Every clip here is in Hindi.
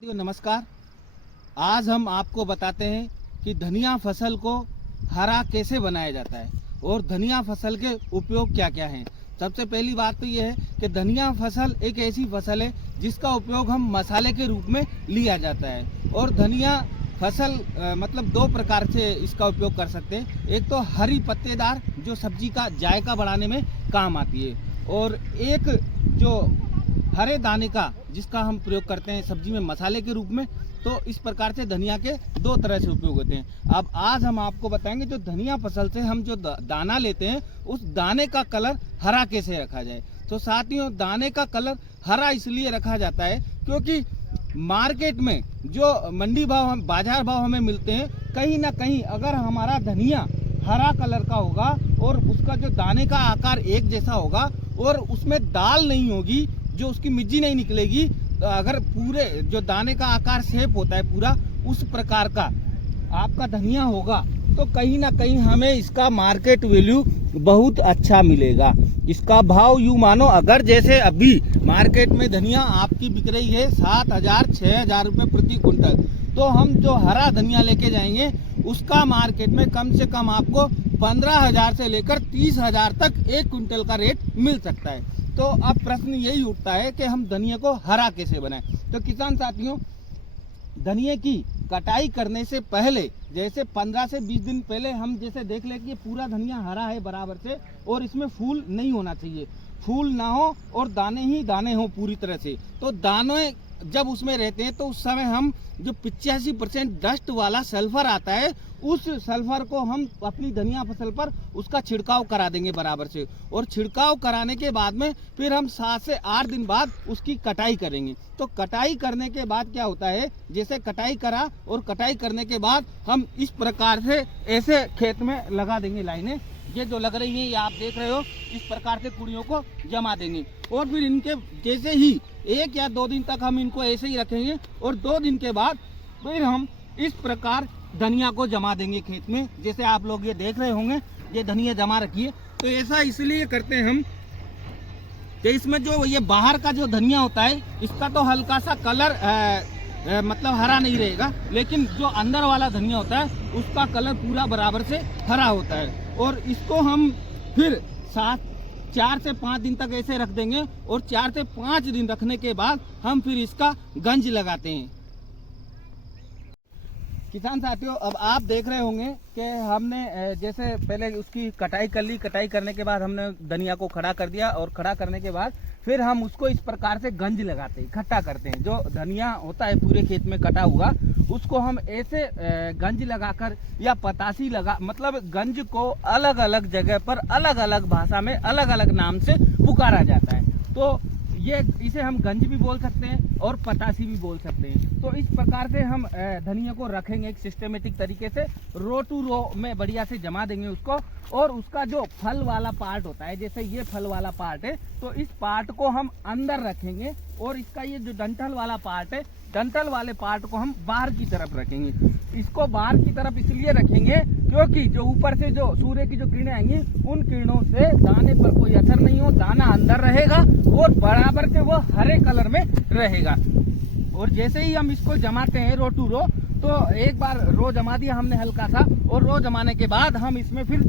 नमस्कार। आज हम आपको बताते हैं कि धनिया फसल को हरा कैसे बनाया जाता है और धनिया फसल के उपयोग क्या क्या हैं। सबसे पहली बात तो ये है कि धनिया फसल एक ऐसी फसल है जिसका उपयोग हम मसाले के रूप में लिया जाता है। और धनिया फसल मतलब दो प्रकार से इसका उपयोग कर सकते हैं। एक तो हरी पत्तेदार जो सब्जी का जायका बढ़ाने में काम आती है, और एक जो हरे दाने का जिसका हम प्रयोग करते हैं सब्जी में मसाले के रूप में। तो इस प्रकार से धनिया के दो तरह से उपयोग होते हैं। अब आज हम आपको बताएंगे जो धनिया फसल से हम जो दाना लेते हैं उस दाने का कलर हरा कैसे रखा जाए। तो साथियों, दाने का कलर हरा इसलिए रखा जाता है क्योंकि मार्केट में जो मंडी भाव बाजार भाव हमें मिलते हैं, कहीं ना कहीं अगर हमारा धनिया हरा कलर का होगा और उसका जो दाने का आकार एक जैसा होगा और उसमें दाल नहीं होगी, जो उसकी मिज्जी नहीं निकलेगी, तो अगर पूरे जो दाने का आकार शेप होता है पूरा उस प्रकार का आपका धनिया होगा, तो कहीं ना कहीं हमें इसका मार्केट वैल्यू बहुत अच्छा मिलेगा। इसका भाव यूँ मानो, अगर जैसे अभी मार्केट में धनिया आपकी बिक रही है 7,000 6,000 रुपये प्रति कुंटल, तो हम जो हरा धनिया लेके जाएंगे उसका मार्केट में कम से कम आपको 15,000 से लेकर 30,000 तक एक कुंटल का रेट मिल सकता है। तो अब प्रश्न यही उठता है कि हम धनिया को हरा कैसे बनाएं। तो किसान साथियों, धनिया की कटाई करने से पहले जैसे 15 से 20 दिन पहले हम जैसे देख लें कि पूरा धनिया हरा है बराबर से, और इसमें फूल नहीं होना चाहिए, फूल ना हो और दाने ही दाने हो पूरी तरह से। तो दाने जब उसमें रहते हैं तो उस समय हम जो 85% डस्ट वाला सल्फर आता है उस सल्फर को हम अपनी धनिया फसल पर उसका छिड़काव करा देंगे बराबर से। और छिड़काव कराने के बाद में फिर हम 7 से 8 दिन बाद उसकी कटाई करेंगे। तो कटाई करने के बाद क्या होता है, जैसे कटाई करा और कटाई करने के बाद हम इस प्रकार से ऐसे खेत में लगा देंगे लाइनें, ये जो लग रही है ये आप देख रहे हो, इस प्रकार से कुड़ियों को जमा देंगे। और फिर इनके जैसे ही 1 या 2 दिन तक हम इनको ऐसे ही रखेंगे और 2 दिन के बाद फिर हम इस प्रकार धनिया को जमा देंगे खेत में। जैसे आप लोग ये देख रहे होंगे ये धनिया जमा रखी है। तो ऐसा इसलिए करते हैं हम कि इसमें जो ये बाहर का जो धनिया होता है इसका तो हल्का सा कलर मतलब हरा नहीं रहेगा, लेकिन जो अंदर वाला धनिया होता है उसका कलर पूरा बराबर से हरा होता है। और इसको हम फिर 4 से 5 दिन तक ऐसे रख देंगे और 4 से 5 दिन रखने के बाद हम फिर इसका गंज लगाते हैं। किसान साथियों, अब आप देख रहे होंगे कि हमने जैसे पहले उसकी कटाई कर ली, कटाई करने के बाद हमने धनिया को खड़ा कर दिया और खड़ा करने के बाद फिर हम उसको इस प्रकार से गंज लगाते हैं, इकट्ठा करते हैं। जो धनिया होता है पूरे खेत में कटा हुआ उसको हम ऐसे गंज लगाकर या पतासी लगा, मतलब गंज को अलग अलग जगह पर अलग अलग भाषा में अलग अलग नाम से पुकारा जाता है। तो ये इसे हम गंज भी बोल सकते हैं और पतासी भी बोल सकते हैं। तो इस प्रकार से हम धनिया को रखेंगे एक सिस्टमेटिक तरीके से, रो टू रो में बढ़िया से जमा देंगे उसको। और उसका जो फल वाला पार्ट होता है, जैसे ये फल वाला पार्ट है, तो इस पार्ट को हम अंदर रखेंगे और इसका ये जो डंठल वाला पार्ट है, डंठल वाले पार्ट को हम बाहर की तरफ रखेंगे। इसको बाहर की तरफ इसलिए रखेंगे क्योंकि जो ऊपर से जो सूर्य की जो किरणें आएंगी उन किरणों से दाने पर कोई असर नहीं हो, दाना अंदर रहेगा और बराबर से वो हरे कलर में रहेगा। और जैसे ही हम इसको जमाते हैं रो टू रो, तो एक बार रो जमा दिया हमने हल्का सा, और रो जमाने के बाद हम इसमें फिर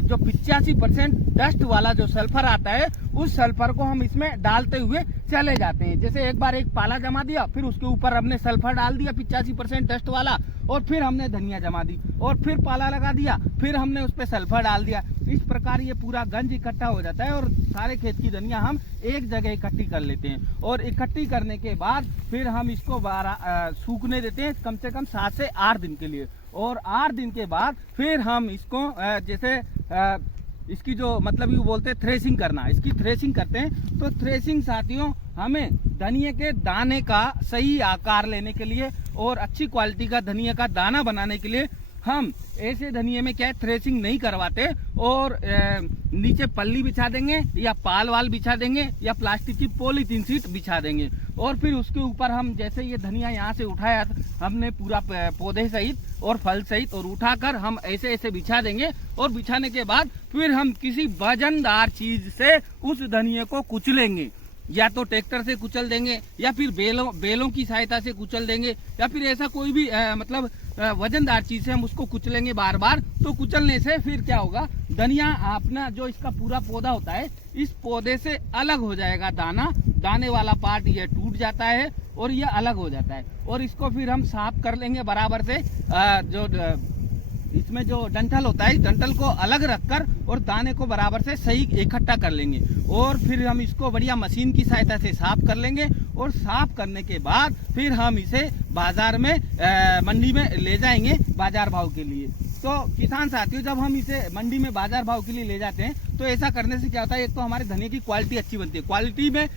जो 85% डस्ट वाला जो सल्फर आता है उस सल्फर को हम इसमें डालते हुए चले जाते हैं। जैसे एक बार एक पाला जमा दिया, फिर उसके ऊपर हमने सल्फर डाल दिया 85% डस्ट वाला, और फिर हमने धनिया जमा दी और फिर पाला लगा दिया, फिर हमने उस पर सल्फर डाल दिया। इस प्रकार ये पूरा गंज इकट्ठा हो जाता है और सारे खेत की धनिया हम एक जगह इकट्ठी कर लेते हैं। और इकट्ठी करने के बाद फिर हम इसको सूखने देते हैं कम से कम 7 से 8 दिन के लिए। और 8 दिन के बाद फिर हम इसको जैसे इसकी जो मतलब ये बोलते हैं थ्रेसिंग करना, इसकी थ्रेसिंग करते हैं। तो थ्रेसिंग साथियों, हमें धनिया के दाने का सही आकार लेने के लिए और अच्छी क्वालिटी का धनिया का दाना बनाने के लिए हम ऐसे धनिये में क्या है, थ्रेसिंग नहीं करवाते और नीचे पल्ली बिछा देंगे या पाल वाल बिछा देंगे या प्लास्टिक की पॉलीथीन शीट बिछा देंगे। और फिर उसके ऊपर हम जैसे ये धनिया यहाँ से उठाया हमने पूरा पौधे सहित और फल सहित, और उठाकर हम ऐसे ऐसे बिछा देंगे। और बिछाने के बाद फिर हम किसी वजनदार चीज से उस धनिये को कुचलेंगे। या तो ट्रैक्टर से कुचल देंगे या फिर बेलों की सहायता से कुचल देंगे या फिर ऐसा कोई भी मतलब वजनदार चीज से हम उसको कुचलेंगे बार बार, तो कुचलने से फिर क्या होगा, धनिया अपना जो इसका पूरा पौधा होता है इस पौधे से अलग हो जाएगा। दाने वाला पार्ट ये टूट जाता है और ये अलग हो जाता है। और इसको फिर हम साफ कर लेंगे बराबर से, जो इसमें जो डंठल होता है, डंठल को अलग रखकर और दाने को बराबर से सही इकट्ठा कर लेंगे। और फिर हम इसको बढ़िया मशीन की सहायता से साफ कर लेंगे। और साफ करने के बाद फिर हम इसे बाजार में मंडी में ले जाएंगे बाजार भाव के लिए। तो किसान साथियों, जब हम इसे मंडी में बाजार भाव के लिए ले जाते हैं तो ऐसा करने से क्या होता है, एक तो हमारे धनिया की क्वालिटी अच्छी बनती है, क्वालिटी में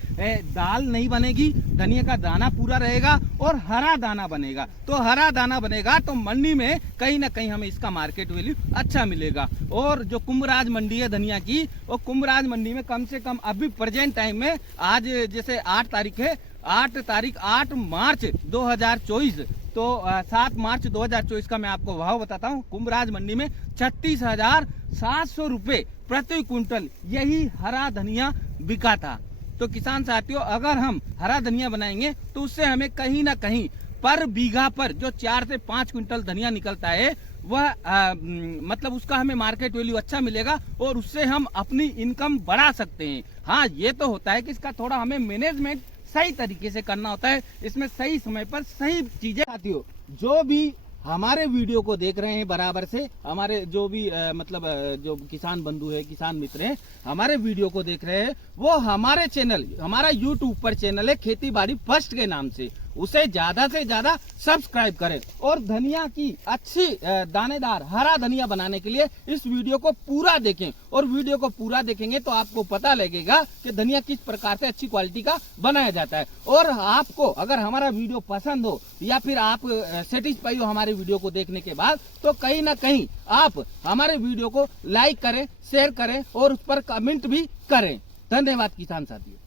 दाल नहीं बनेगी, धनिया का दाना पूरा रहेगा और हरा दाना बनेगा। तो हरा दाना बनेगा तो मंडी में कहीं ना कहीं हमें इसका मार्केट वैल्यू अच्छा मिलेगा। और जो कुंभराज मंडी है धनिया की, वो कुंभराज मंडी में कम से कम अभी प्रेजेंट टाइम में, आज जैसे 8 तारीख है, 8 मार्च 2024, तो 7 मार्च 2024 का मैं आपको भाव बताता हूँ। कुंभराज मंडी में 36,700 रुपए प्रति क्विंटल यही हरा धनिया बिका था। तो किसान साथियों, अगर हम हरा धनिया बनाएंगे तो उससे हमें कहीं ना कहीं पर बीघा पर जो 4 से 5 क्विंटल धनिया निकलता है, वह मतलब उसका हमें मार्केट वैल्यू अच्छा मिलेगा और उससे हम अपनी इनकम बढ़ा सकते हैं। हाँ, ये तो होता है कि इसका थोड़ा हमें मैनेजमेंट सही तरीके से करना होता है, इसमें सही समय पर सही चीजें। साथियों, जो भी हमारे वीडियो को देख रहे हैं बराबर से, हमारे जो भी जो किसान बंधु है, किसान मित्र है, हमारे वीडियो को देख रहे हैं, वो हमारे चैनल, हमारा यूट्यूब पर चैनल है खेती बाड़ी फर्स्ट के नाम से, उसे ज्यादा से ज्यादा सब्सक्राइब करें। और धनिया की अच्छी दानेदार हरा धनिया बनाने के लिए इस वीडियो को पूरा देखें। और वीडियो को पूरा देखेंगे तो आपको पता लगेगा कि धनिया किस प्रकार से अच्छी क्वालिटी का बनाया जाता है। और आपको अगर हमारा वीडियो पसंद हो या फिर आप सेटिस्फाई हो हमारे वीडियो को देखने के बाद, तो कहीं ना कहीं आप हमारे वीडियो को लाइक करें, शेयर करें और उस पर कमेंट भी करें। धन्यवाद किसान साथियों।